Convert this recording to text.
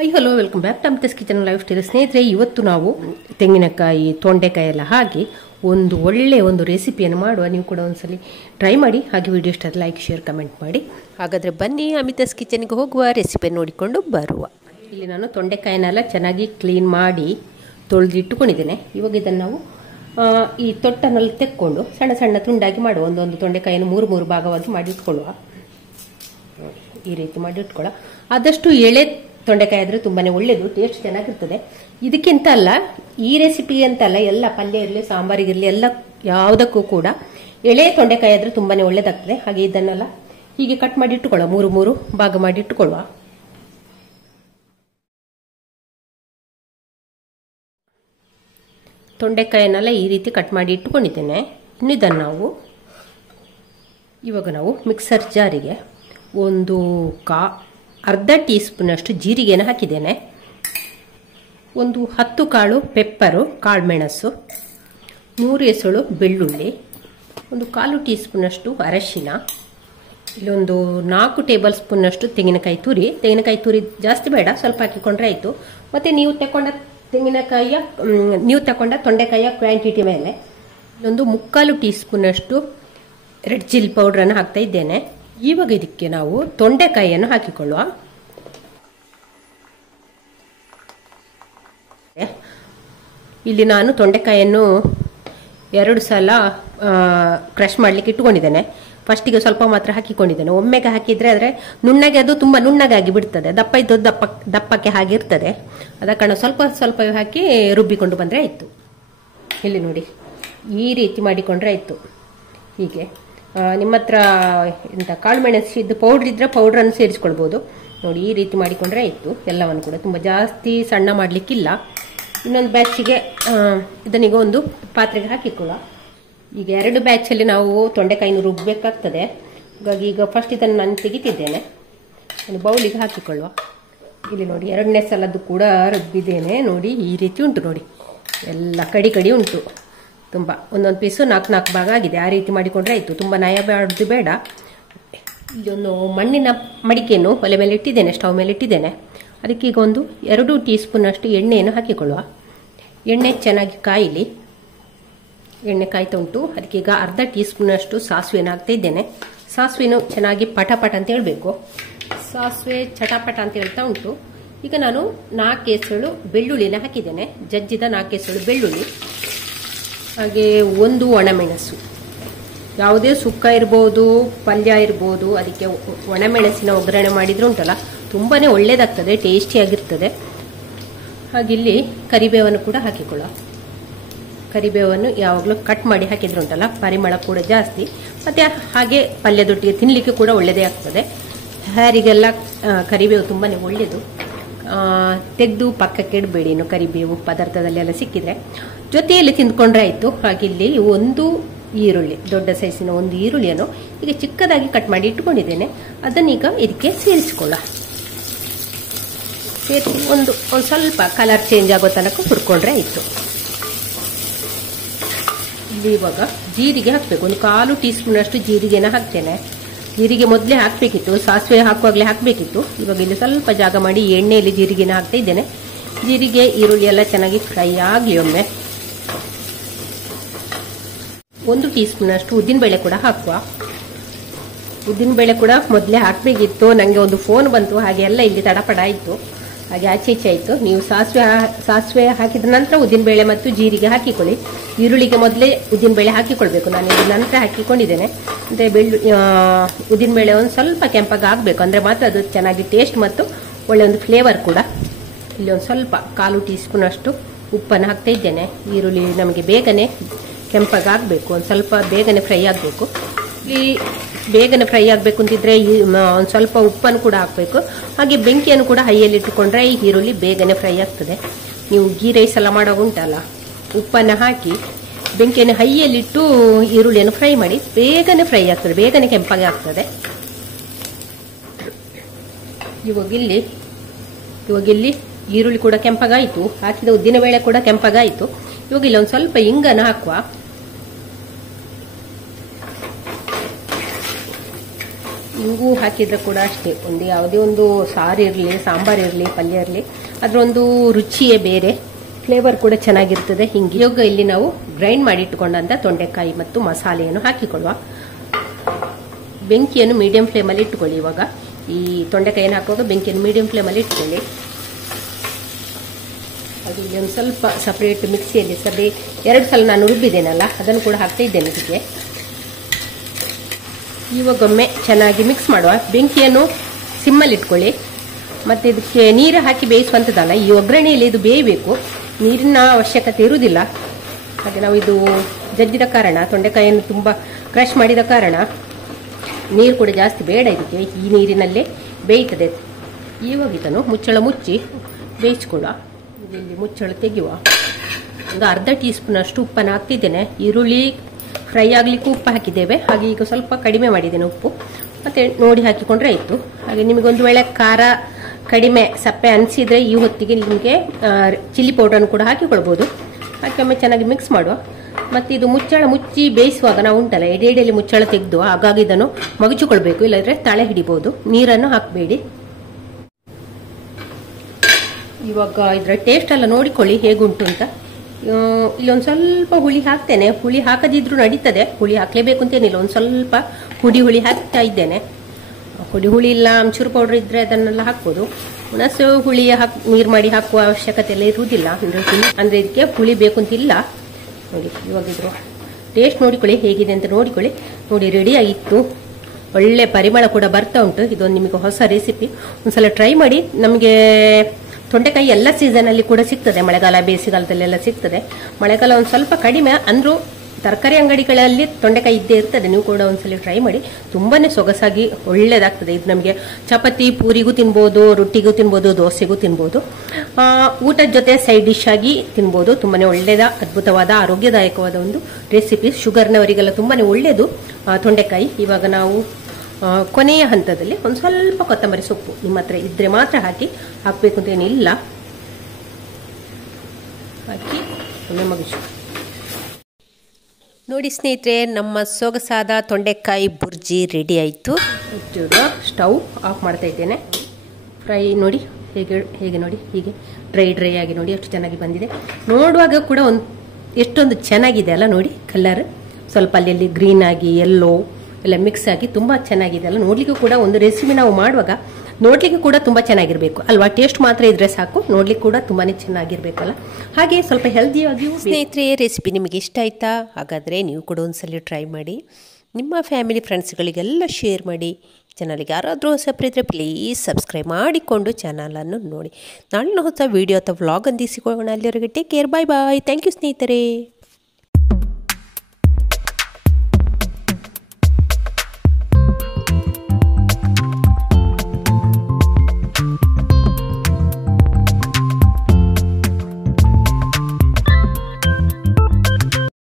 Hi hello welcome back to Amita's kitchen lifestyle. ಸ್ನೇಹಿತರೆ, ಇವತ್ತು ನಾವು ತೆಂಗಿನಕಾಯಿ ತೊಂಡೆಕಾಯಿ ಎಲ್ಲ ಹಾಕಿ ಒಂದು ರೆಸಿಪಿಯನ್ನು ಮಾಡುವ. ನೀವು ಕೂಡ ಒಂದ್ಸಲಿ ಟ್ರೈ ಮಾಡಿ. ಹಾಗೆ ವಿಡಿಯೋ ಇಷ್ಟ ಲೈಕ್ ಶೇರ್ ಕಮೆಂಟ್ ಮಾಡಿ. ಹಾಗಾದರೆ ಬನ್ನಿ ಅಮಿತಾಸ್ ಕಿಚನ್ಗೆ ಹೋಗುವ, ರೆಸಿಪಿ ನೋಡಿಕೊಂಡು ಬರುವ. ಇಲ್ಲಿ ನಾನು ತೊಂಡೆಕಾಯಿನೆಲ್ಲ ಚೆನ್ನಾಗಿ ಕ್ಲೀನ್ ಮಾಡಿ ತೊಳೆದಿಟ್ಟುಕೊಂಡಿದ್ದೇನೆ. ಇವಾಗ ಇದನ್ನು ನಾವು ಈ ತೊಟ್ಟನ್ನೆಲ್ಲ ತೆಕ್ಕೊಂಡು ಸಣ್ಣ ಸಣ್ಣ ತುಂಡಾಗಿ ಮಾಡುವ. ಒಂದೊಂದು ತೊಂಡೆಕಾಯಿಯನ್ನು ಮೂರು ಭಾಗವಾಗಿ ಮಾಡಿ ಇಟ್ಕೊಳ್ಳುವ. ಈ ರೀತಿ ಮಾಡಿ ಇಟ್ಕೊಳ್ಳೋ. ಆದಷ್ಟು ಎಳೆ ತೊಂಡೆಕಾಯಿ ಆದರೆ ತುಂಬಾನೇ ಒಳ್ಳೇದು, ಟೇಸ್ಟ್ ಚೆನ್ನಾಗಿರ್ತದೆ. ಇದಕ್ಕಿಂತ ಅಲ್ಲ, ಈ ರೆಸಿಪಿಗೆ ಅಂತ ಅಲ್ಲ, ಎಲ್ಲ ಪಲ್ಯ ಇರಲಿ ಸಾಂಬಾರಿಗಿರಲಿ ಎಲ್ಲ ಯಾವುದಕ್ಕೂ ಕೂಡ ಎಳೆ ತೊಂಡೆಕಾಯಿ ಆದರೆ ತುಂಬಾನೇ ಒಳ್ಳೇದಾಗ್ತದೆ. ಹಾಗೆ ಇದನ್ನೆಲ್ಲ ಹೀಗೆ ಕಟ್ ಮಾಡಿ ಇಟ್ಟುಕೊಳ್ಳುವ, ಮೂರು ಭಾಗ ಮಾಡಿ ಇಟ್ಟುಕೊಳ್ಳುವ. ತೊಂಡೆಕಾಯಿನೆಲ್ಲ ಈ ರೀತಿ ಕಟ್ ಮಾಡಿ ಇಟ್ಟುಕೊಂಡಿದ್ದೇನೆ. ಇನ್ನು ಇದನ್ನು ಇವಾಗ ನಾವು ಮಿಕ್ಸರ್ ಜಾರಿಗೆ ಅರ್ಧ ಟೀ ಸ್ಪೂನಷ್ಟು ಜೀರಿಗೆನ ಹಾಕಿದ್ದೇನೆ. 10 ಕಾಳು ಪೆಪ್ಪರು, ಕಾಳುಮೆಣಸು, 100 ಎಸಳು ಬೆಳ್ಳುಳ್ಳಿ, 1/4 ಟೀ ಸ್ಪೂನಷ್ಟು ಅರಶಿನ, ಇಲ್ಲೊಂದು 4 ಟೇಬಲ್ ಸ್ಪೂನಷ್ಟು ತೆಂಗಿನಕಾಯಿ ತುರಿ ಜಾಸ್ತಿ ಬೇಡ, ಸ್ವಲ್ಪ ಹಾಕಿಕೊಂಡ್ರೆ ಆಯಿತು. ಮತ್ತು ನೀವು ತಗೊಂಡ ತೊಂಡೆಕಾಯಿಯ ಕ್ವಾಂಟಿಟಿ ಮೇಲೆ ಇಲ್ಲೊಂದು 3/4 ಟೀ ಸ್ಪೂನಷ್ಟು ರೆಡ್ ಚಿಲ್ಲಿ ಪೌಡ್ರನ್ನು ಹಾಕ್ತಾ ಇದ್ದೇನೆ. ಇವಾಗ ಇದಕ್ಕೆ ನಾವು ತೊಂಡೆಕಾಯಿಯನ್ನು ಹಾಕಿಕೊಳ್ಳುವ. ಇಲ್ಲಿ ನಾನು ತೊಂಡೆಕಾಯಿಯನ್ನು 2 ಸಲ ಕ್ರಷ್ ಮಾಡಲಿಕ್ಕೆ ಇಟ್ಟುಕೊಂಡಿದ್ದೇನೆ. ಫಸ್ಟಿಗೆ ಸ್ವಲ್ಪ ಮಾತ್ರ ಹಾಕಿಕೊಂಡಿದ್ದೇನೆ. ಒಮ್ಮೆಗೆ ಹಾಕಿದ್ರೆ ಆದರೆ ನುಣ್ಣಗೆ ಅದು ತುಂಬ ನುಣ್ಣಗಾಗಿ ಬಿಡ್ತದೆ, ದಪ್ಪ ಇದ್ದು ದಪ್ಪಕ್ಕೆ ಹಾಗಿರ್ತದೆ. ಅದ ಕಾರಣ ಸ್ವಲ್ಪ ಹಾಕಿ ರುಬ್ಬಿಕೊಂಡು ಬಂದರೆ ಆಯಿತು. ಇಲ್ಲಿ ನೋಡಿ, ಈ ರೀತಿ ಮಾಡಿಕೊಂಡ್ರೆ ಆಯಿತು. ಹೀಗೆ ನಿಮ್ಮ ಹತ್ರ ಕಾಳು ಮೆಣಸಿದ್ದು ಪೌಡ್ರ್ ಇದ್ರೆ ಪೌಡ್ರನ್ನು ಸೇರಿಸ್ಕೊಳ್ಬೋದು. ನೋಡಿ, ಈ ರೀತಿ ಮಾಡಿಕೊಂಡ್ರೆ ಆಯಿತು. ಎಲ್ಲವನ್ನು ಕೂಡ ತುಂಬ ಜಾಸ್ತಿ ಸಣ್ಣ ಮಾಡಲಿಕ್ಕಿಲ್ಲ. ಇನ್ನೊಂದು ಬ್ಯಾಚಿಗೆ ಇದನ್ನೀಗ ಒಂದು ಪಾತ್ರೆಗೆ ಹಾಕಿಕೊಳ್ಳುವ. ಈಗ 2 ಬ್ಯಾಚಲ್ಲಿ ನಾವು ತೊಂಡೆಕಾಯಿನ ರುಬ್ಬಬೇಕಾಗ್ತದೆ. ಹಾಗಾಗಿ ಈಗ ಫಸ್ಟ್ ಇದನ್ನು ನಾನು ತೆಗಿತಿದ್ದೇನೆ, ಒಂದು ಬೌಲಿಗೆ ಹಾಕಿಕೊಳ್ಳುವ. ಇಲ್ಲಿ ನೋಡಿ, 2ನೇ ಸಲದ್ದು ಕೂಡ ರುಬ್ಬಿದ್ದೇನೆ. ನೋಡಿ, ಈ ರೀತಿ ಉಂಟು. ನೋಡಿ, ಎಲ್ಲ ಕಡಿ ಉಂಟು. ತುಂಬ ಒಂದೊಂದು ಪೀಸು 4 ಭಾಗ ಆಗಿದೆ. ಆ ರೀತಿ ಮಾಡಿಕೊಂಡ್ರೆ ಆಯಿತು. ತುಂಬ ನಯಬಾರ್ದು ಬೇಡ. ಇಲ್ಲೊಂದು ಮಣ್ಣಿನ ಮಡಿಕೆಯನ್ನು ಒಲೆ ಮೇಲೆ ಇಟ್ಟಿದ್ದೇನೆ, ಸ್ಟವ್ ಮೇಲೆ ಇಟ್ಟಿದ್ದೇನೆ. ಅದಕ್ಕೆ ಈಗ 2 ಟೀ ಸ್ಪೂನಷ್ಟು ಎಣ್ಣೆಯನ್ನು ಹಾಕಿಕೊಳ್ಳುವ. ಎಣ್ಣೆ ಚೆನ್ನಾಗಿ ಕಾಯಿಲಿ. ಎಣ್ಣೆ ಕಾಯ್ತಾ ಉಂಟು. ಅದಕ್ಕೆ ಈಗ ಅರ್ಧ ಟೀ ಸ್ಪೂನಷ್ಟು ಸಾಸಿವೆಯನ್ನು ಹಾಕ್ತಾ ಇದ್ದೇನೆ. ಸಾಸಿವೆನು ಚೆನ್ನಾಗಿ ಪಟಪಟ ಅಂತ ಹೇಳಬೇಕು. ಸಾಸಿವೆ ಚಟಪಟ ಅಂತ ಹೇಳ್ತಾ ಉಂಟು. ಈಗ ನಾನು 4 ಎಸಳು ಬೆಳ್ಳುಳ್ಳಿನ ಹಾಕಿದ್ದೇನೆ. ಜಜ್ಜಿದ 4 ಎಸಳು ಬೆಳ್ಳುಳ್ಳಿ, ಹಾಗೆ 1 ಒಣಮೆಣಸು. ಯಾವುದೇ ಸುಕ್ಕ ಇರ್ಬೋದು, ಪಲ್ಯ ಇರ್ಬೋದು, ಅದಕ್ಕೆ ಒಣಮೆಣಸಿನ ಒಗ್ಗರಣೆ ಮಾಡಿದ್ರೆ ಉಂಟಲ್ಲ ತುಂಬಾನೇ ಒಳ್ಳೇದಾಗ್ತದೆ, ಟೇಸ್ಟಿಯಾಗಿರ್ತದೆ. ಹಾಗಿಲ್ಲಿ ಕರಿಬೇವನ್ನು ಕೂಡ ಹಾಕಿಕೊಳ್ಳ. ಕರಿಬೇವನ್ನು ಯಾವಾಗಲೂ ಕಟ್ ಮಾಡಿ ಹಾಕಿದ್ರೆ ಉಂಟಲ್ಲ ಪರಿಮಳ ಕೂಡ ಜಾಸ್ತಿ, ಮತ್ತೆ ಹಾಗೆ ಪಲ್ಯದೊಟ್ಟಿಗೆ ತಿನ್ನಲಿಕ್ಕೆ ಕೂಡ ಒಳ್ಳೆಯದೇ ಆಗ್ತದೆ. ಯಾರಿಗೆಲ್ಲ ಕರಿಬೇವು ತುಂಬಾನೇ ಒಳ್ಳೆಯದು. ತೆಗೆದು ಪಕ್ಕಕ್ಕೆ ಇಡಬೇಡಿ. ಇನ್ನು ಕರಿಬೇವು ಪದಾರ್ಥದಲ್ಲೆಲ್ಲ ಸಿಕ್ಕಿದ್ರೆ ಜೊತೆಯಲ್ಲಿ ತಿಂದ್ಕೊಂಡ್ರೆ ಆಯಿತು. ಹಾಗಿಲ್ಲಿ 1 ಈರುಳ್ಳಿ, ದೊಡ್ಡ ಸೈಜಿನ 1 ಈರುಳ್ಳಿಯನ್ನು ಈಗ ಚಿಕ್ಕದಾಗಿ ಕಟ್ ಮಾಡಿ ಇಟ್ಟುಕೊಂಡಿದ್ದೇನೆ. ಅದನ್ನೀಗ ಇದಕ್ಕೆ ಸೇರಿಸಿಕೊಳ್ಳ. ಸೇರಿಸಿ ಒಂದು ಸ್ವಲ್ಪ ಕಲರ್ ಚೇಂಜ್ ಆಗೋ ತನಕ ಹುರ್ಕೊಂಡ್ರೆ ಆಯಿತು. ಇಲ್ಲಿ ಇವಾಗ ಜೀರಿಗೆ ಹಾಕಬೇಕು. 1/4 ಟೀ ಸ್ಪೂನಷ್ಟು ಜೀರಿಗೆನ ಹಾಕ್ತೇನೆ. ಜೀರಿಗೆ ಮೊದಲೇ ಹಾಕಬೇಕಿತ್ತು, ಸಾಸಿವೆ ಹಾಕುವಾಗಲೇ ಹಾಕಬೇಕಿತ್ತು. ಇವಾಗ ಇಲ್ಲಿ ಸ್ವಲ್ಪ ಜಾಗ ಮಾಡಿ ಎಣ್ಣೆಯಲ್ಲಿ ಜೀರಿಗೆನ ಹಾಕ್ತಾ ಇದ್ದೇನೆ. ಜೀರಿಗೆ ಈರುಳ್ಳಿ ಎಲ್ಲ ಚೆನ್ನಾಗಿ ಫ್ರೈ ಆಗಲಿ ಒಮ್ಮೆ. 1 ಟೀ ಸ್ಪೂನಷ್ಟು ಉದ್ದಿನಬೇಳೆ ಕೂಡ ಹಾಕುವ. ಉದ್ದಿನಬೇಳೆ ಕೂಡ ಮೊದಲೇ ಹಾಕಬೇಕಿತ್ತು, ನನಗೆ ಒಂದು ಫೋನ್ ಬಂತು, ಹಾಗೆ ಎಲ್ಲ ಇಲ್ಲಿ ತಡಪಡ ಆಯಿತು, ಹಾಗೆ ಆಚೆ ಆಯಿತು. ನೀವು ಸಾಸಿವೆ ಹಾಕಿದ ನಂತರ ಉದ್ದಿನಬೇಳೆ ಮತ್ತು ಜೀರಿಗೆ ಹಾಕಿಕೊಳ್ಳಿ. ಈರುಳ್ಳಿಗೆ ಮೊದಲೇ ಉದ್ದಿನಬೇಳೆ ಹಾಕಿಕೊಳ್ಬೇಕು. ನಾನು ಇದು ನಂತರ ಹಾಕಿಕೊಂಡಿದ್ದೇನೆ. ಅಂದರೆ ಉದ್ದಿನಬೇಳೆ ಒಂದು ಸ್ವಲ್ಪ ಕೆಂಪಾಗಿ ಆಗಬೇಕು, ಅಂದರೆ ಮಾತ್ರ ಅದು ಚೆನ್ನಾಗಿ ಟೇಸ್ಟ್ ಮತ್ತು ಒಳ್ಳೆ ಒಂದು ಫ್ಲೇವರ್ ಕೂಡ. ಇಲ್ಲಿ ಒಂದು ಸ್ವಲ್ಪ 1/4 ಟೀ ಸ್ಪೂನಷ್ಟು ಉಪ್ಪನ್ನು ಹಾಕ್ತಾ ಇದ್ದೇನೆ. ಈರುಳ್ಳಿ ನಮಗೆ ಬೇಗನೆ ಕೆಂಪಾಗಿ ಆಗಬೇಕು, ಒಂದು ಸ್ವಲ್ಪ ಬೇಗನೆ ಫ್ರೈ ಆಗಬೇಕು. ಈ ಬೇಗನೆ ಫ್ರೈ ಆಗಬೇಕು ಅಂತಿದ್ರೆ ಒಂದು ಸ್ವಲ್ಪ ಉಪ್ಪನ್ನು ಕೂಡ ಹಾಕಬೇಕು. ಹಾಗೆ ಬೆಂಕಿಯನ್ನು ಕೂಡ ಹೈಯಲ್ಲಿ ಇಟ್ಟುಕೊಂಡ್ರೆ ಈ ಈರುಳ್ಳಿ ಬೇಗನೆ ಫ್ರೈ ಆಗ್ತದೆ. ನೀವು ಗೀ ರೈಸ್ ಎಲ್ಲ ಮಾಡೋ ಉಂಟಲ್ಲ, ಉಪ್ಪನ್ನು ಹಾಕಿ ಬೆಂಕಿಯನ್ನು ಹೈಯಲ್ಲಿಟ್ಟು ಈರುಳ್ಳಿಯನ್ನು ಫ್ರೈ ಮಾಡಿ, ಬೇಗನೆ ಫ್ರೈ ಆಗ್ತದೆ, ಬೇಗನೆ ಕೆಂಪಾಗಿ ಆಗ್ತದೆ. ಇವಾಗ ಇಲ್ಲಿ ಈರುಳ್ಳಿ ಕೂಡ ಕೆಂಪಾಗಾಯಿತು, ಹಾಕಿದ ಉದ್ದಿನಬೇಳೆ ಕೂಡ ಕೆಂಪಾಗಾಯಿತು. ಇವಾಗ ಇಲ್ಲಿ ಒಂದು ಸ್ವಲ್ಪ ಇಂಗನ್ನು ಹಾಕುವ. ಇಂಗು ಹಾಕಿದ್ರೆ ಕೂಡ ಅಷ್ಟೇ, ಒಂದು ಯಾವುದೇ ಒಂದು ಸಾರು ಇರಲಿ, ಸಾಂಬಾರು ಇರಲಿ, ಪಲ್ಯ ಇರಲಿ, ಅದರೊಂದು ರುಚಿಯೇ ಬೇರೆ, ಫ್ಲೇವರ್ ಕೂಡ ಚೆನ್ನಾಗಿರ್ತದೆ ಹಿಂಗೆ. ಇವಾಗ ಇಲ್ಲಿ ನಾವು ಗ್ರೈಂಡ್ ಮಾಡಿ ಇಟ್ಕೊಂಡಂತ ತೊಂಡೆಕಾಯಿ ಮತ್ತು ಮಸಾಲೆಯನ್ನು ಹಾಕಿಕೊಳ್ಳುವ. ಬೆಂಕಿಯನ್ನು ಮೀಡಿಯಂ ಫ್ಲೇಮಲ್ಲಿ ಇಟ್ಕೊಳ್ಳಿ. ಇವಾಗ ಈ ತೊಂಡೆಕಾಯಿಯನ್ನು ಹಾಕುವಾಗ ಬೆಂಕಿಯನ್ನು ಮೀಡಿಯಂ ಫ್ಲೇಮಲ್ಲಿ ಇಟ್ಕೊಳ್ಳಿ. ಅದು ಇಲ್ಲಿ ಒಂದು ಸ್ವಲ್ಪ ಸಪ್ರೇಟ್ ಮಿಕ್ಸಿಯಲ್ಲಿ 2 ಸಲ ನಾನು ರುಬ್ಬಿದ್ದೇನಲ್ಲ, ಅದನ್ನು ಕೂಡ ಹಾಕ್ತಾ ಇದ್ದೇನೆ ಇದಕ್ಕೆ. ಇವಾಗೊಮ್ಮೆ ಚೆನ್ನಾಗಿ ಮಿಕ್ಸ್ ಮಾಡುವ. ಬೆಂಕಿಯನ್ನು ಸಿಮ್ಮಲ್ಲಿ ಇಟ್ಕೊಳ್ಳಿ. ಮತ್ತು ಇದಕ್ಕೆ ನೀರು ಹಾಕಿ ಬೇಯಿಸುವಂಥದ್ದಲ್ಲ, ಈ ಒಗ್ಗರಣೆಯಲ್ಲಿ ಇದು ಬೇಯಬೇಕು, ನೀರಿನ ಅವಶ್ಯಕತೆ ಇರುವುದಿಲ್ಲ. ಹಾಗೆ ನಾವು ಇದು ಜಜ್ಜಿದ ಕಾರಣ, ತೊಂಡೆಕಾಯಿಯನ್ನು ತುಂಬ ಕ್ರಷ್ ಮಾಡಿದ ಕಾರಣ ನೀರು ಕೂಡ ಜಾಸ್ತಿ ಬೇಡ ಇದಕ್ಕೆ, ಈ ನೀರಿನಲ್ಲೇ ಬೇಯ್ತದೆ. ಇವಾಗ ಇದನ್ನು ಮುಚ್ಚಳ ಮುಚ್ಚಿ ಬೇಯಿಸ್ಕೊಳ್ಳುವ. ಇಲ್ಲಿ ಮುಚ್ಚಳ ತೆಗೆಯುವ. ಒಂದು ಅರ್ಧ ಟೀ ಸ್ಪೂನ್ ಅಷ್ಟು ಉಪ್ಪನ್ನು ಹಾಕ್ತಿದ್ದೇನೆ. ಈರುಳ್ಳಿ ಫ್ರೈ ಆಗಲಿಕ್ಕೂ ಉಪ್ಪು ಹಾಕಿದ್ದೇವೆ, ಹಾಗೆ ಈಗ ಸ್ವಲ್ಪ ಕಡಿಮೆ ಮಾಡಿದ್ದೇನೆ ಉಪ್ಪು, ಮತ್ತೆ ನೋಡಿ ಹಾಕಿಕೊಂಡ್ರೆ ಆಯಿತು. ಹಾಗೆ ನಿಮಗೊಂದು ವೇಳೆ ಖಾರ ಕಡಿಮೆ ಸಪ್ಪೆ ಅನಿಸಿದರೆ ಈ ಹೊತ್ತಿಗೆ ನಿಮಗೆ ಚಿಲ್ಲಿ ಪೌಡರನ್ನು ಕೂಡ ಹಾಕಿಕೊಳ್ಬೋದು. ಹಾಕಿ ಒಮ್ಮೆ ಚೆನ್ನಾಗಿ ಮಿಕ್ಸ್ ಮಾಡುವ. ಮತ್ತು ಇದು ಮುಚ್ಚಳ ಮುಚ್ಚಿ ಬೇಯಿಸುವಾಗ ನಾವು ಉಂಟಲ್ಲ, ಎಡೆಯಲ್ಲಿ ಮುಚ್ಚಳ ತೆಗೆದು ಹಾಗಾಗಿ ಇದನ್ನು ಮಗಚಿಕೊಳ್ಬೇಕು, ಇಲ್ಲದ್ರೆ ತಳೆ ಹಿಡಿಬಹುದು. ನೀರನ್ನು ಹಾಕಬೇಡಿ. ಇವಾಗ ಇದರ ಟೇಸ್ಟ್ ಎಲ್ಲ ನೋಡಿಕೊಳ್ಳಿ ಹೇಗುಂಟು ಅಂತ. ಇಲ್ಲಿ ಒಂದು ಸ್ವಲ್ಪ ಹುಳಿ ಹಾಕ್ತೇನೆ. ಹುಳಿ ಹಾಕದಿದ್ರೂ ನಡೀತದೆ, ಹುಳಿ ಹಾಕಲೇಬೇಕು ಅಂತೇನಿಲ್ಲ. ಒಂದು ಸ್ವಲ್ಪ ಹುಳಿ ಹಾಕ್ತಾ ಇದ್ದೇನೆ. ಹುಳಿ ಇಲ್ಲ, ಅಮ್ಚೂರು ಪೌಡರ್ ಇದ್ರೆ ಅದನ್ನೆಲ್ಲ ಹಾಕ್ಬೋದು. ಹುಣಸು ಹುಳಿ ನೀರು ಮಾಡಿ ಹಾಕುವ ಅವಶ್ಯಕತೆ ಎಲ್ಲ ಇರುವುದಿಲ್ಲ. ಅಂದ್ರೆ ಇದಕ್ಕೆ ಹುಳಿ ಬೇಕು ಅಂತಿಲ್ಲ. ನೋಡಿ ಇವಾಗ ಇದ್ರು ಟೇಸ್ಟ್ ನೋಡಿಕೊಳ್ಳಿ ಹೇಗಿದೆ ಅಂತ ನೋಡಿಕೊಳ್ಳಿ. ನೋಡಿ ರೆಡಿ ಆಗಿತ್ತು, ಒಳ್ಳೆ ಪರಿಮಳ ಕೂಡ ಬರ್ತಾ ಉಂಟು. ಇದೊಂದು ನಿಮಗೆ ಹೊಸ ರೆಸಿಪಿ, ಒಂದ್ಸಲ ಟ್ರೈ ಮಾಡಿ. ನಮಗೆ ತೊಂಡೆಕಾಯಿ ಎಲ್ಲ ಸೀಸನಲ್ಲಿ ಕೂಡ ಸಿಗ್ತದೆ, ಮಳೆಗಾಲ ಬೇಸಿಗೆಗಾಲದಲ್ಲೆಲ್ಲ ಸಿಗ್ತದೆ. ಮಳೆಗಾಲ ಒಂದು ಸ್ವಲ್ಪ ಕಡಿಮೆ ಅಂದ್ರೂ ತರಕಾರಿ ಅಂಗಡಿಗಳಲ್ಲಿ ತೊಂಡೆಕಾಯಿ ಇದ್ದೇ ಇರ್ತದೆ. ನೀವು ಕೂಡ ಒಂದ್ಸಲ ಟ್ರೈ ಮಾಡಿ, ತುಂಬಾನೇ ಸೊಗಸಾಗಿ ಒಳ್ಳೇದಾಗ್ತದೆ. ಇದು ನಮಗೆ ಚಪಾತಿ ಪೂರಿಗೂ ತಿನ್ಬೋದು, ರೊಟ್ಟಿಗೂ ತಿನ್ಬೋದು, ದೋಸೆಗೂ ತಿನ್ಬೋದು, ಊಟದ ಜೊತೆ ಸೈಡ್ ಡಿಶ್ ಆಗಿ ತಿನ್ಬೋದು. ತುಂಬಾನೇ ಒಳ್ಳೆಯದ, ಅದ್ಭುತವಾದ, ಆರೋಗ್ಯದಾಯಕವಾದ ಒಂದು ರೆಸಿಪಿ. ಶುಗರ್ನವರಿಗೆಲ್ಲ ತುಂಬಾನೇ ಒಳ್ಳೆಯದು ತೊಂಡೆಕಾಯಿ. ಇವಾಗ ನಾವು ಕೊನೆಯ ಹಂತದಲ್ಲಿ ಒಂದು ಸ್ವಲ್ಪ ಕೊತ್ತಂಬರಿ ಸೊಪ್ಪು ನಿಮ್ಮ ಹತ್ರ ಇದ್ರೆ ಮಾತ್ರ ಹಾಕಬೇಕು ಅಂತ ಏನಿಲ್ಲ. ಹಾಕಿ ಒಮ್ಮೆ ಮಗಿಸು. ನೋಡಿ ಸ್ನೇಹಿತರೆ, ನಮ್ಮ ಸೊಗಸಾದ ತೊಂಡೆಕಾಯಿ ಬುರ್ಜಿ ರೆಡಿ ಆಯಿತು. ಸ್ಟವ್ ಆಫ್ ಮಾಡ್ತಾ ಇದ್ದೇನೆ. ಫ್ರೈ ನೋಡಿ ಹೇಗೆ ನೋಡಿ, ಹೀಗೆ ಡ್ರೈ ಆಗಿ ನೋಡಿ ಎಷ್ಟು ಚೆನ್ನಾಗಿ ಬಂದಿದೆ. ನೋಡುವಾಗ ಕೂಡ ಎಷ್ಟೊಂದು ಚೆನ್ನಾಗಿದೆ ಅಲ್ಲ. ನೋಡಿ ಕಲರ್ ಸ್ವಲ್ಪ ಅಲ್ಲಿ ಗ್ರೀನ್ ಆಗಿ ಯೆಲ್ಲೋ ಎಲ್ಲ ಮಿಕ್ಸ್ ಆಗಿ ತುಂಬಾ ಚೆನ್ನಾಗಿದೆ ಅಲ್ಲ. ನೋಡ್ಲಿಕ್ಕೂ ಕೂಡ ಒಂದು ರೆಸಿಪಿ ನಾವು ಮಾಡುವಾಗ ನೋಡ್ಲಿಕ್ಕೆ ಕೂಡ ತುಂಬಾ ಚೆನ್ನಾಗಿರ್ಬೇಕು ಅಲ್ವಾ. ಟೇಸ್ಟ್ ಮಾತ್ರ ಇದ್ರೆ ಸಾಕು, ನೋಡ್ಲಿಕ್ಕೆ ಕೂಡ ತುಂಬಾನೇ ಚೆನ್ನಾಗಿರ್ಬೇಕಲ್ಲ. ಹಾಗೆ ಸ್ವಲ್ಪ ಹೆಲ್ದಿಯಾಗಿಯೂ. ಸ್ನೇಹಿತರೆ, ರೆಸಿಪಿ ನಿಮಗೆ ಇಷ್ಟ ಆಯ್ತಾ? ಹಾಗಾದರೆ ನೀವು ಕೂಡ ಒಂದ್ಸಲ ಟ್ರೈ ಮಾಡಿ, ನಿಮ್ಮ ಫ್ಯಾಮಿಲಿ ಫ್ರೆಂಡ್ಸ್ಗಳಿಗೆಲ್ಲ ಶೇರ್ ಮಾಡಿ. ಚಾನಲ್ಗೆ ಯಾರಾದರೂ ಹೊಸಬ್ರಿದ್ರೆ ಪ್ಲೀಸ್ ಸಬ್ಸ್ಕ್ರೈಬ್ ಮಾಡಿಕೊಂಡು ಚಾನಲನ್ನು ನೋಡಿ. ನಾಳಿನ ಹೊಸ ವಿಡಿಯೋ ಅಥವಾ ವ್ಲಾಗ್ ಅಂದಿಸಿಕೊಳ್ಳೋಣ. ಅಲ್ಲಿವರೆಗೆ take care, bye bye. Thank you ಸ್ನೇಹಿತರೆ.